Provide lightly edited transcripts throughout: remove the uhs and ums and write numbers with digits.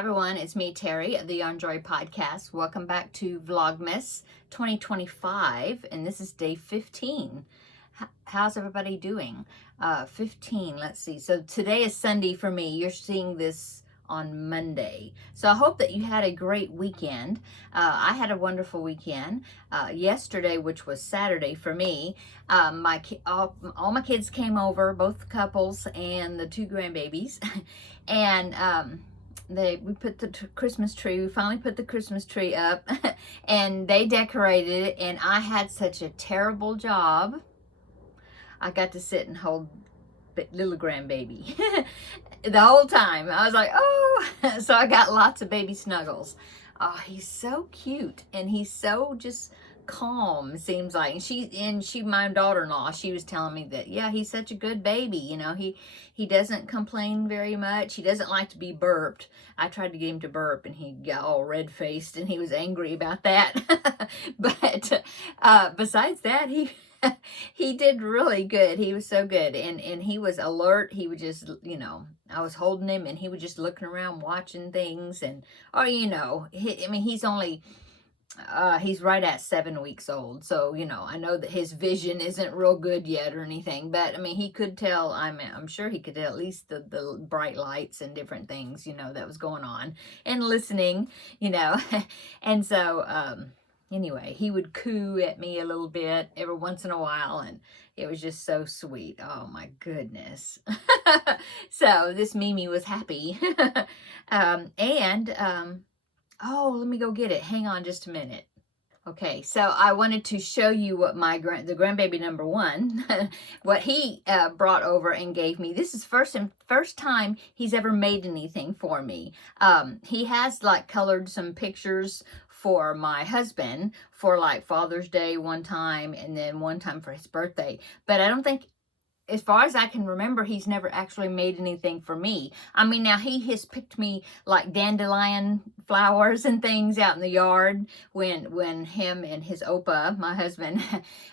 everyone, it's me, Terry, of the Enjoy Podcast. Welcome back to Vlogmas 2025, and this is day 15. How's everybody doing? 15, let's see. So today is Sunday for me. You're seeing this on Monday. So I hope that you had a great weekend. I had a wonderful weekend. Yesterday, which was Saturday for me, all my kids came over, both couples and the two grandbabies, and we put the Christmas tree. We finally put the Christmas tree up, and they decorated it. And I had such a terrible job. I got to sit and hold little grandbaby the whole time. I was like, oh, so I got lots of baby snuggles. Oh, he's so cute, and he's so just calm, seems like. And she my daughter-in-law, she was telling me that, yeah, he's such a good baby, you know. He doesn't complain very much. He doesn't like to be burped. I tried to get him to burp, and he got all red-faced, and he was angry about that. But besides that, he did really good. He was so good, and he was alert. He would just, you know, I was holding him, and he was just looking around watching things, he's only he's right at 7 weeks old, so you know, I know that his vision isn't real good yet or anything, but I mean, he could tell. I'm sure he could tell at least the bright lights and different things, you know, that was going on, and listening, you know. And so anyway, he would coo at me a little bit every once in a while, and it was just so sweet. Oh my goodness. So this Mimi was happy. Oh, let me go get it. Hang on just a minute. Okay, so I wanted to show you what the grandbaby number one, what he brought over and gave me. This is first time he's ever made anything for me. He has like colored some pictures for my husband for like Father's Day one time, and then one time for his birthday. But I don't think, as far as I can remember, he's never actually made anything for me. I mean, now he has picked me like dandelion flowers and things out in the yard when him and his Opa, my husband,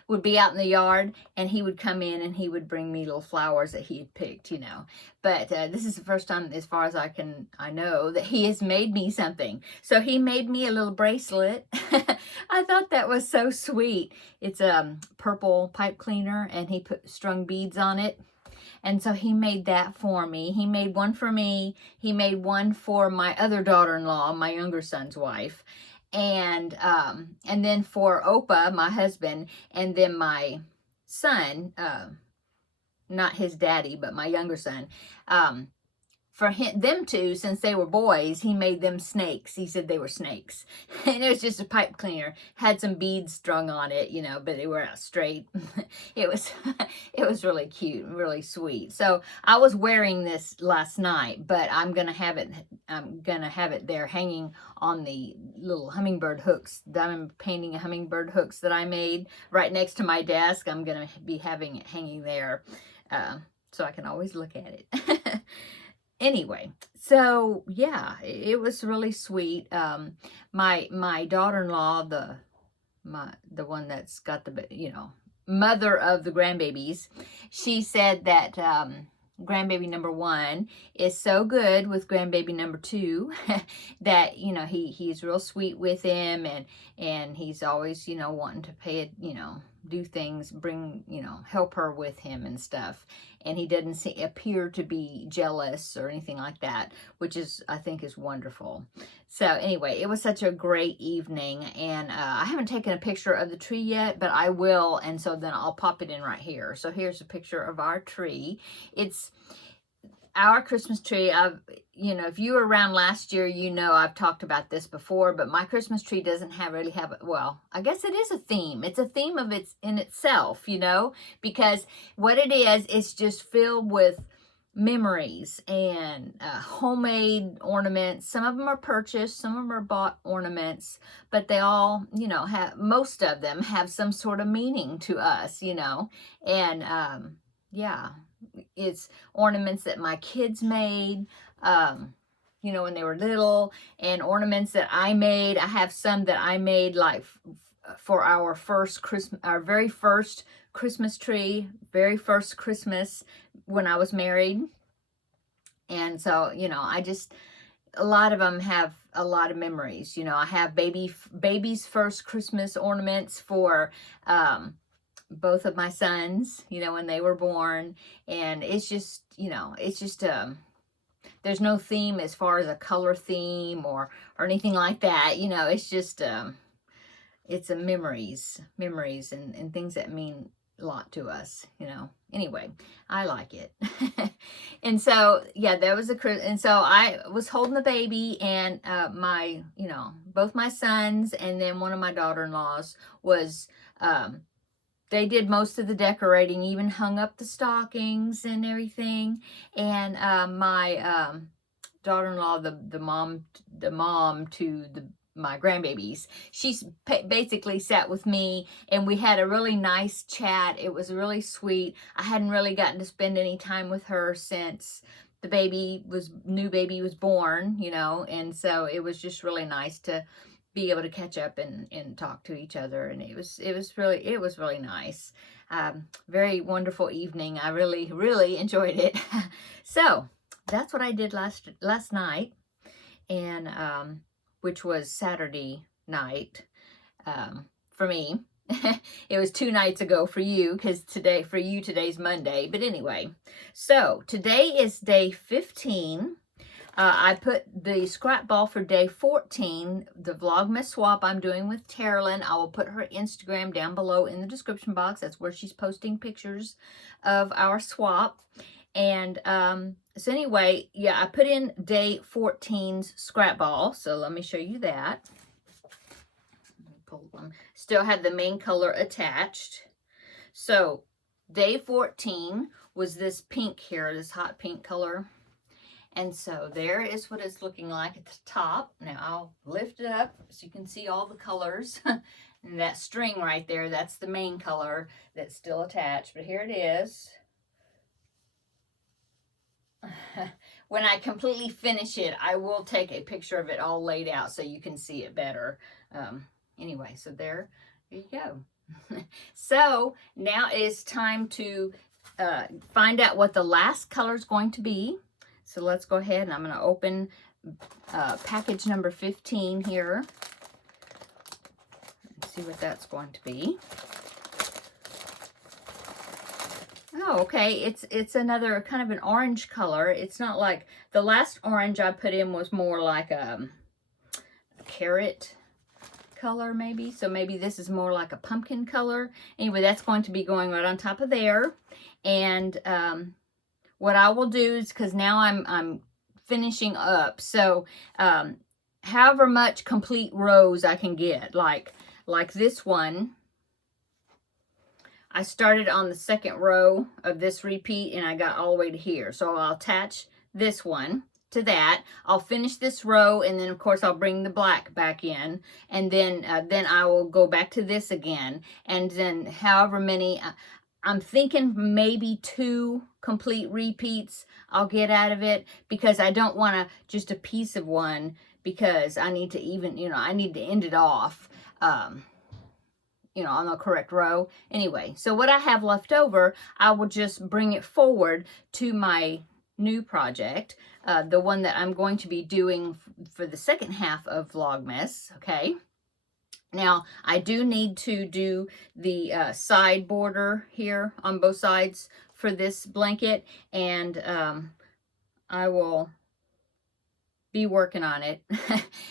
would be out in the yard, and he would come in and he would bring me little flowers that he had picked, you know. But this is the first time, as far as I know, that he has made me something. So he made me a little bracelet. I thought that was so sweet. It's a purple pipe cleaner, and he put strung beads on it. And so he made that for me. He made one for me. He made one for my other daughter-in-law, my younger son's wife. And then for Opa, my husband, and then my son, not his daddy, but my younger son, for them two, since they were boys, he made them snakes. He said they were snakes. And it was just a pipe cleaner. Had some beads strung on it, you know, but they were out straight. It was really cute, really sweet. So I was wearing this last night, but I'm gonna have it there hanging on the little hummingbird hooks. Diamond painting hummingbird hooks that I made right next to my desk. I'm gonna be having it hanging there, so I can always look at it. Anyway, so yeah, it was really sweet. My daughter-in-law, the one that's got the, you know, mother of the grandbabies, she said that grandbaby number one is so good with grandbaby number two that, you know, he's real sweet with him, and he's always, you know, wanting to pay it, you know, do things, bring, you know, help her with him and stuff. And he doesn't appear to be jealous or anything like that, which is, I think, is wonderful. So anyway, it was such a great evening, and I haven't taken a picture of the tree yet, but I will, and so then I'll pop it in right here. So here's a picture of our tree. It's our Christmas tree. You know, if you were around last year, you know I've talked about this before, but my Christmas tree doesn't really have, well, I guess it is a theme. It's a theme of in itself, you know, because what it is, it's just filled with memories and homemade ornaments. Some of them are purchased, some of them are bought ornaments, but they all, you know, most of them have some sort of meaning to us, you know, and yeah. It's ornaments that my kids made, you know, when they were little, and ornaments that I made. I have some that I made like for our very first Christmas tree, very first Christmas when I was married. And so, you know, I just a lot of them have a lot of memories. You know, I have baby's first Christmas ornaments for both of my sons, you know, when they were born. And it's just, you know, it's just, there's no theme as far as a color theme or anything like that. You know, it's just, it's a memories and things that mean a lot to us, you know. Anyway, I like it. And so, yeah, there was and so I was holding the baby, and my, you know, both my sons and then one of my daughter-in-laws was, they did most of the decorating, even hung up the stockings and everything. And my daughter-in-law, the mom to my grandbabies, she's basically sat with me, and we had a really nice chat. It was really sweet. I hadn't really gotten to spend any time with her since the new baby was born, you know, and so it was just really nice to be able to catch up and talk to each other. And it was really nice. Very wonderful evening. I really enjoyed it. So that's what I did last night, and which was Saturday night for me. It was 2 nights ago for you, because today's Monday. But anyway, so today is day 15. I put the scrap ball for day 14, the Vlogmas swap I'm doing with Terri. I will put her Instagram down below in the description box. That's where she's posting pictures of our swap. And so anyway, yeah, I put in day 14's scrap ball. So let me show you that. Let me pull them. Still had the main color attached. So day 14 was this pink here, this hot pink color. And so there is what it's looking like at the top. Now I'll lift it up so you can see all the colors. And that string right there, that's the main color that's still attached. But here it is. When I completely finish it, I will take a picture of it all laid out so you can see it better. Anyway, so there you go. So now it is time to find out what the last color is going to be. So let's go ahead, and I'm going to open package number 15 here. Let's see what that's going to be. Oh, okay. It's another kind of an orange color. It's not like the last orange I put in was more like a carrot color, maybe. So maybe this is more like a pumpkin color. Anyway, that's going to be going right on top of there. And what I will do is, because now I'm finishing up, so however much complete rows I can get, like this one, I started on the second row of this repeat and I got all the way to here. So I'll attach this one to that. I'll finish this row, and then of course I'll bring the black back in, and then I will go back to this again, and then however many. I'm thinking maybe 2 complete repeats I'll get out of it, because I don't want just a piece of one, because I need to even, you know, I need to end it off, you know, on the correct row. Anyway, so what I have left over, I will just bring it forward to my new project, the one that I'm going to be doing for the second half of Vlogmas, okay? Now, I do need to do the side border here on both sides for this blanket, and I will be working on it.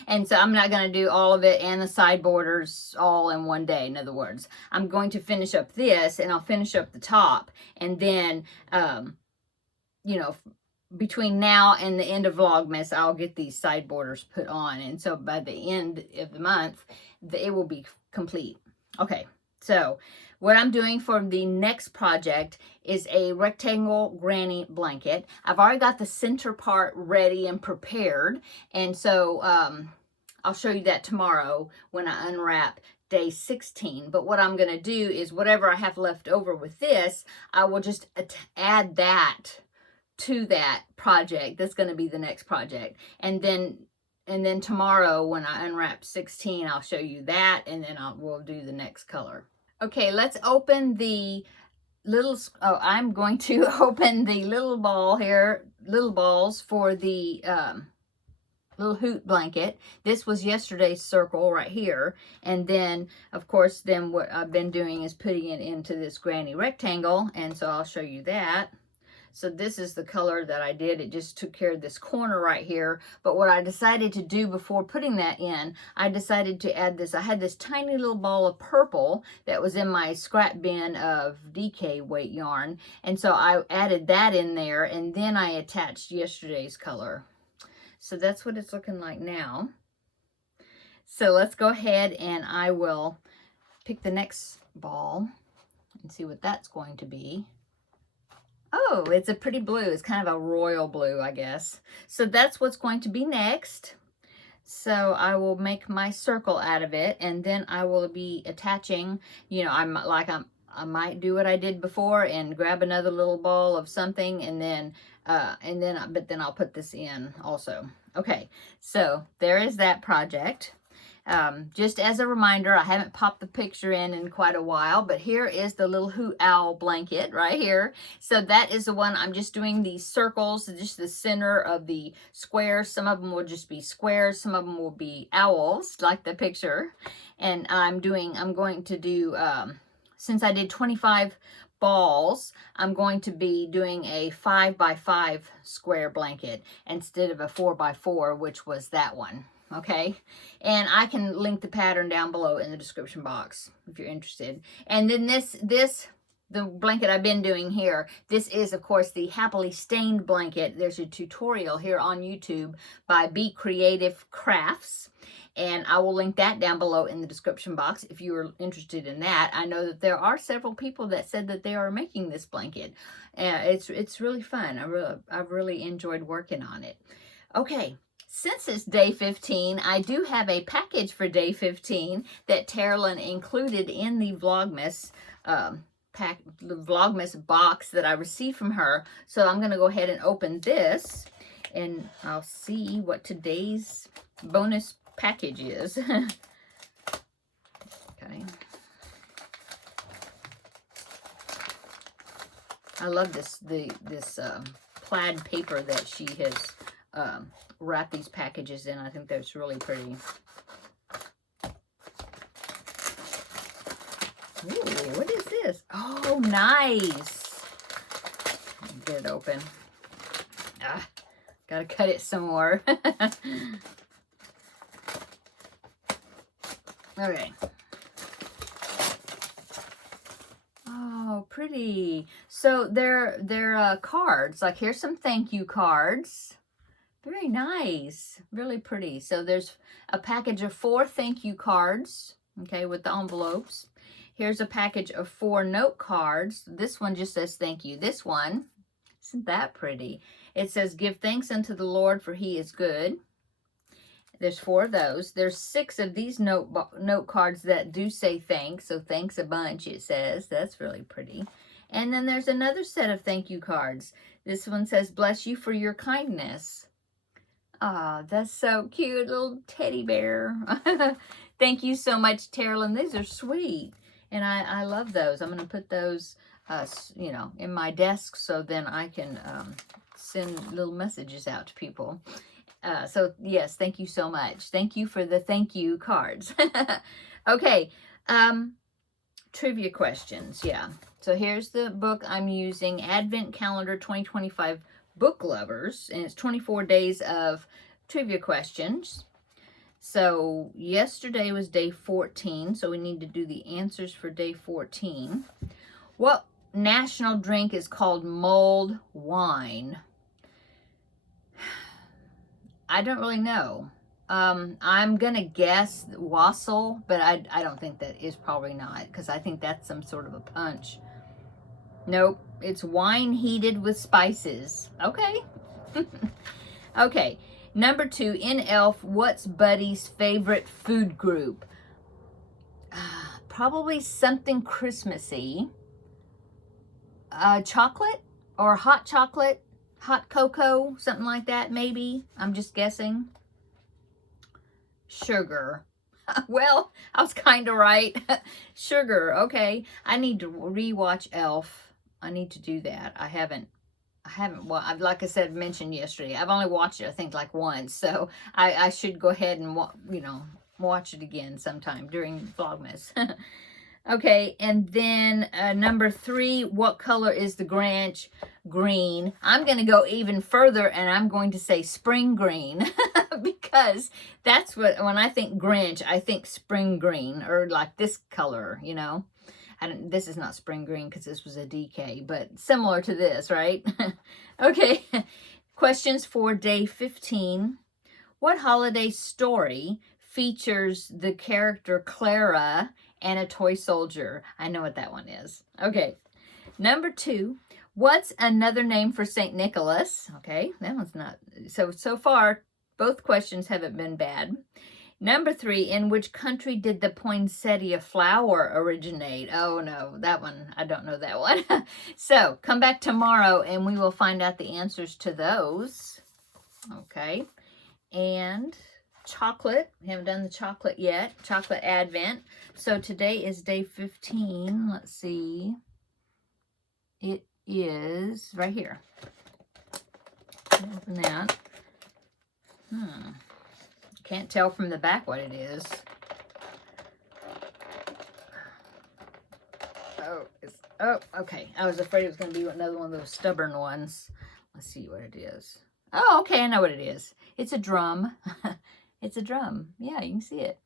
And so I'm not going to do all of it and the side borders all in one day. In other words, I'm going to finish up this, and I'll finish up the top, and then, you know, between now and the end of Vlogmas, I'll get these side borders put on. And so by the end of the month, it will be complete. Okay, so what I'm doing for the next project is a rectangle granny blanket. I've already got the center part ready and prepared. And so I'll show you that tomorrow when I unwrap day 16. But what I'm going to do is whatever I have left over with this, I will just add that to that project. That's going to be the next project. And then tomorrow when I unwrap 16, I'll show you that, and then we'll do the next color. Okay, let's open the little, I'm going to open the little ball here, little balls for the little hoot blanket. This was yesterday's circle right here. And then, of course, then what I've been doing is putting it into this granny rectangle. And so I'll show you that. So this is the color that I did. It just took care of this corner right here. But what I decided to do before putting that in, I decided to add this. I had this tiny little ball of purple that was in my scrap bin of DK weight yarn. And so I added that in there, and then I attached yesterday's color. So that's what it's looking like now. So let's go ahead and I will pick the next ball and see what that's going to be. Oh, it's a pretty blue. It's kind of a royal blue, I guess. So that's what's going to be next. So I will make my circle out of it, and then I will be attaching, you know, I might do what I did before and grab another little ball of something, but then I'll put this in also. Okay, so there is that project. Just as a reminder, I haven't popped the picture in quite a while, but here is the little hoot owl blanket right here. So that is the one. I'm just doing these circles, just the center of the squares. Some of them will just be squares. Some of them will be owls, like the picture. And I'm going to do, since I did 25 balls, I'm going to be doing a 5x5 square blanket instead of a 4x4, which was that one. Okay, and I can link the pattern down below in the description box if you're interested. And then the blanket I've been doing here, this is of course the happily stained blanket. There's a tutorial here on YouTube by Be Creative Crafts, and I will link that down below in the description box if you are interested in that. I know that there are several people that said that they are making this blanket. It's really fun. I've really enjoyed working on it. Okay. Since it's day 15, I do have a package for day 15 that Terri included in the Vlogmas Vlogmas box that I received from her. So I'm going to go ahead and open this, and I'll see what today's bonus package is. Okay. I love this plaid paper that she has wrap these packages in. I think that's really pretty. Ooh, what is this? Oh, nice. Get it open. Gotta cut it some more. Okay. Oh, pretty. So they're cards. Like, here's some thank you cards. Very nice. Really pretty. So there's a package of 4 thank you cards, okay, with the envelopes. Here's a package of 4 note cards. This one just says thank you. This one, isn't that pretty? It says, give thanks unto the Lord, for he is good. There's 4 of those. There's 6 of these note cards that do say thanks. So thanks a bunch, it says. That's really pretty. And then there's another set of thank you cards. This one says, bless you for your kindness. Ah, that's so cute, little teddy bear. Thank you so much, Terri. These are sweet, and I love those. I'm going to put those, you know, in my desk so then I can send little messages out to people. So yes, thank you so much. Thank you for the thank you cards. Okay, trivia questions. Yeah. So here's the book I'm using, Advent Calendar 2025. Book Lovers, and it's 24 days of trivia questions. So yesterday was day 14, so we need to do the answers for day 14. What national drink is called mulled wine? I don't really know. I'm gonna guess wassail, but I don't think that is, probably not, because I think that's some sort of a punch. Nope, it's wine heated with spices. Okay. Okay, number 2, in Elf, what's Buddy's favorite food group? Probably something Christmassy. Chocolate or hot chocolate, hot cocoa, something like that maybe. I'm just guessing. Sugar. Well, I was kind of right. Sugar, okay. I need to rewatch Elf. I need to do that. I haven't I haven't, well, like I said, mentioned yesterday, I've only watched it, I think, like once. So I should go ahead and, watch it again sometime during Vlogmas. Okay, and then number 3, what color is the Grinch? Green. I'm going to go even further, and I'm going to say spring green because that's what, when I think Grinch, I think spring green, or like this color, this is not spring green because this was a DK, but similar to this, right? Okay, questions for day 15. What holiday story features the character Clara and a toy soldier? I know what that one is. Okay. Number 2, what's another name for St. Nicholas? Okay, that one's not. So far, both questions haven't been bad. Number 3, in which country did the poinsettia flower originate? Oh no, that one, I don't know that one. So come back tomorrow and we will find out the answers to those. Okay. And chocolate. We haven't done the chocolate yet. Chocolate Advent. So today is day 15. Let's see. It is right here. Open that. Can't tell from the back what it is. Oh, okay. I was afraid it was going to be another one of those stubborn ones. Let's see what it is. Oh, okay, I know what it is. It's a drum. It's a drum. Yeah, you can see it.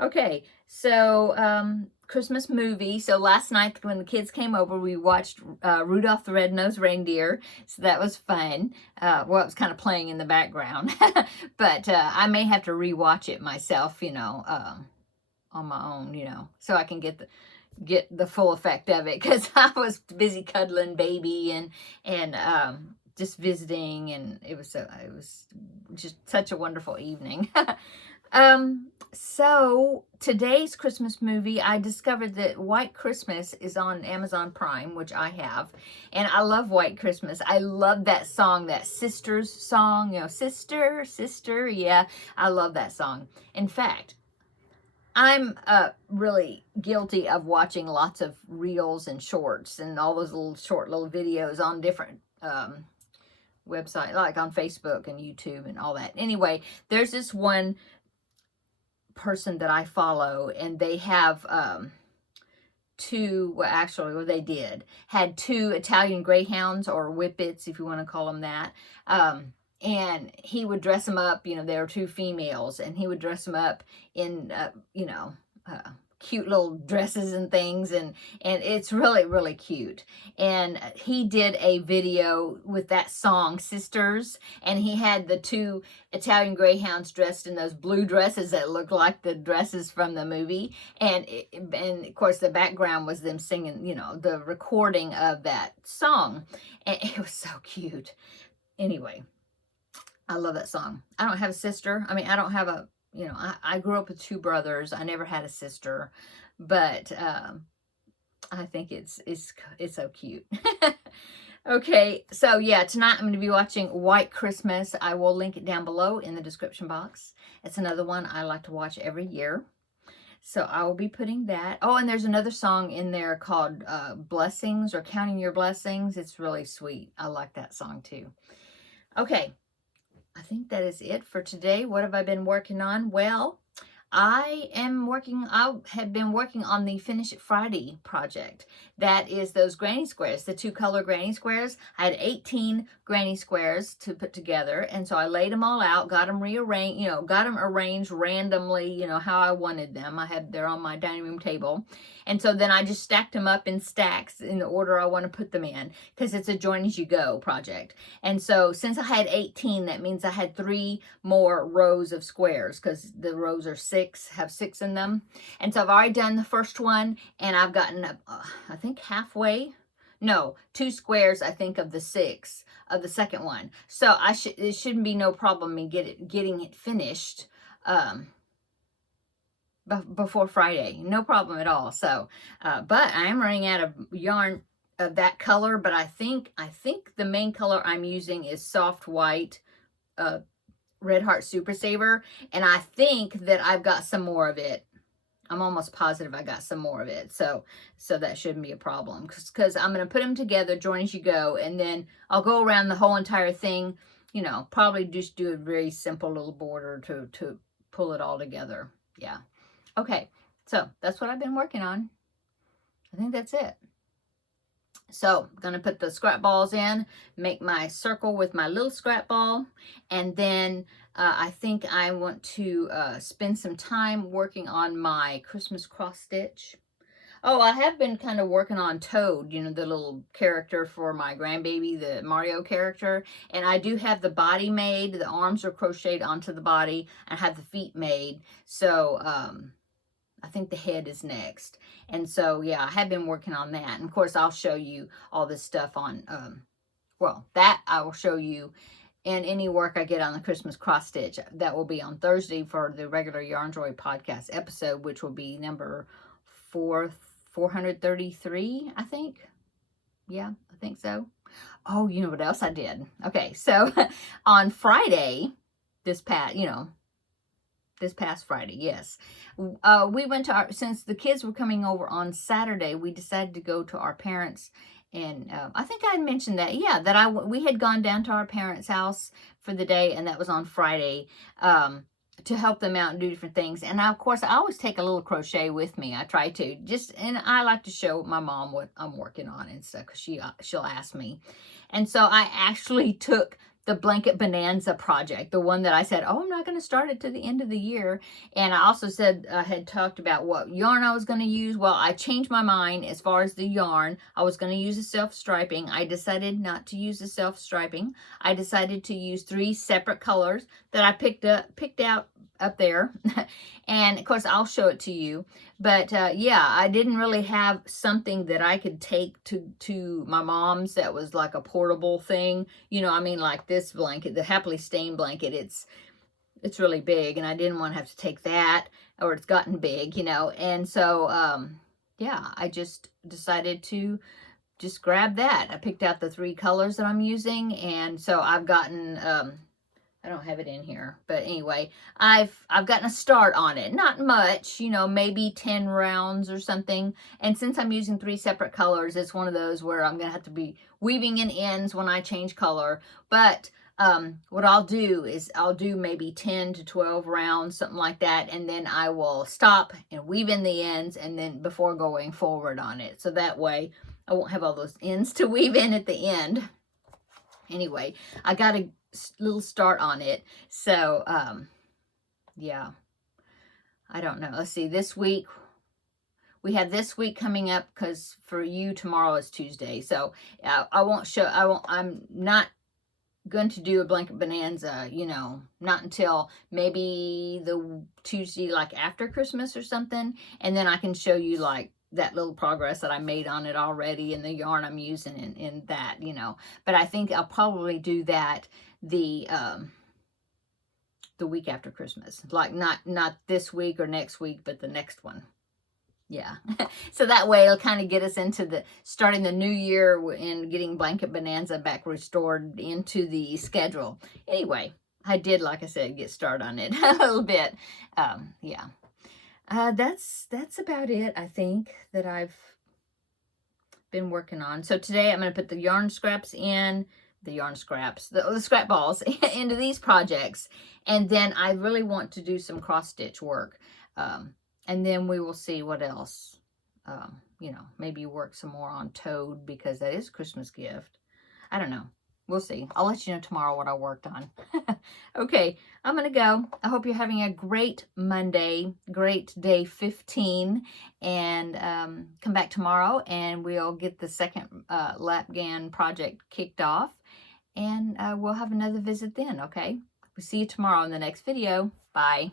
Okay, so Christmas movie. So last night when the kids came over, we watched Rudolph the Red-Nosed Reindeer. So that was fun. Well, it was kind of playing in the background. But I may have to rewatch it myself, on my own, so I can get the full effect of it, because I was busy cuddling baby and just visiting, and it was just such a wonderful evening. So today's Christmas movie, I discovered that White Christmas is on Amazon Prime, which I have, and I love White Christmas. I love that song, that Sisters song, Sister, Sister, yeah, I love that song. In fact, I'm really guilty of watching lots of reels and shorts and all those short little videos on different websites, like on Facebook and YouTube and all that. Anyway, there's this one person that I follow, and they have had 2 Italian Greyhounds, or Whippets, if you want to call them that. And he would dress them up, they were 2 females, and he would dress them up in, cute little dresses and things, and it's really, really cute. And he did a video with that song, Sisters, and he had the 2 Italian Greyhounds dressed in those blue dresses that looked like the dresses from the movie, and of course the background was them singing, the recording of that song, and it was so cute. Anyway, I love that song. I don't have a sister. I mean, I don't have a, I grew up with 2 brothers. I never had a sister, but I think it's so cute. Okay, so yeah, tonight I'm going to be watching White Christmas. I will link it down below in the description box. It's another one I like to watch every year. So I will be putting that. Oh, and there's another song in there called Blessings, or Counting Your Blessings. It's really sweet. I like that song too. Okay. I think that is it for today. What have I been working on? Well, I have been working on the Finish It Friday project. That is those granny squares, the 2-color granny squares. I had 18 granny squares to put together, and so I laid them all out, got them rearranged, got them arranged randomly, how I wanted them. They're on my dining room table. And so then I just stacked them up in stacks in the order I want to put them in, because it's a join as you go project. And so since I had 18, that means I had 3 more rows of squares, because the rows are have 6 in them. And so I've already done the first one, and I've gotten I think halfway. No, 2 squares, I think, of the 6 of the second one. So it shouldn't be no problem in getting it finished before Friday. No problem at all. So, but I am running out of yarn of that color, but I think the main color I'm using is soft white Red Heart Super Saver, and I think that I've got some more of it I'm almost positive I got some more of it. So that shouldn't be a problem, because I'm going to put them together, join as you go, and then I'll go around the whole entire thing, you know, probably just do a very simple little border to pull it all together. Yeah. Okay. So that's what I've been working on. I think that's it. So I'm going to put the scrap balls in, make my circle with my little scrap ball, and then I think I want to spend some time working on my Christmas cross stitch. Oh, I have been kind of working on Toad, you know, the little character for my grandbaby, the Mario character. And I do have the body made. The arms are crocheted onto the body. I have the feet made. So, I think the head is next. And so, yeah, I have been working on that. And of course, I'll show you all this stuff on, well, that I will show you in any work I get on the Christmas cross stitch. That will be on Thursday for the regular Yarn Joy podcast episode, which will be number 433, I think. Yeah, I think so. Oh, you know what else I did? Okay, so on Friday, this past Friday, yes. We went to since the kids were coming over on Saturday, we decided to go to our parents. And I think I mentioned that, yeah, that we had gone down to our parents' house for the day, and that was on Friday, to help them out and do different things. And of course, I always take a little crochet with me. I try to and I like to show my mom what I'm working on and stuff, because she'll ask me. And so I actually took the Blanket Bonanza project, the one that I said, oh, I'm not going to start it to the end of the year. And I also said, I had talked about what yarn I was going to use. Well, I changed my mind as far as the yarn. I was going to use a self-striping. I decided not to use the self-striping. I decided to use 3 separate colors that I picked out up there. And of course, I'll show it to you. But yeah, I didn't really have something that I could take to my mom's that was like a portable thing. You know, I mean, like this blanket, the Happily Stained blanket, it's really big, and I didn't want to have to take that, or it's gotten big, you know. And so, yeah, I just decided to just grab that. I picked out the 3 colors that I'm using, and so I've gotten, I don't have it in here, but anyway, I've gotten a start on it. Not much, you know, maybe 10 rounds or something. And since I'm using 3 separate colors, it's one of those where I'm going to have to be weaving in ends when I change color. But what I'll do is I'll do maybe 10 to 12 rounds, something like that. And then I will stop and weave in the ends, and then before going forward on it. So that way I won't have all those ends to weave in at the end. Anyway, I got a little start on it. So, yeah, I don't know. Let's see, this week, we have this week coming up, because for you, tomorrow is Tuesday. So, I'm not going to do a Blanket Bonanza, you know, not until maybe the Tuesday, like after Christmas or something. And then I can show you, like, that little progress that I made on it already, and the yarn I'm using in that, you know. But I think I'll probably do that the week after Christmas, like not this week or next week, but the next one. Yeah. So that way it'll kind of get us into starting the new year and getting Blanket Bonanza back restored into the schedule. Anyway, I did, like I said, get started on it a little bit. Yeah. That's about it, I think, that I've been working on. So today I'm going to put the yarn scraps in, the scrap balls into these projects. And then I really want to do some cross stitch work. And then we will see what else, you know, maybe work some more on Toad, because that is a Christmas gift. I don't know. We'll see. I'll let you know tomorrow what I worked on. Okay, I'm going to go. I hope you're having a great Monday, great day 15. And come back tomorrow and we'll get the second Lapgan project kicked off. And we'll have another visit then, okay? We'll see you tomorrow in the next video. Bye.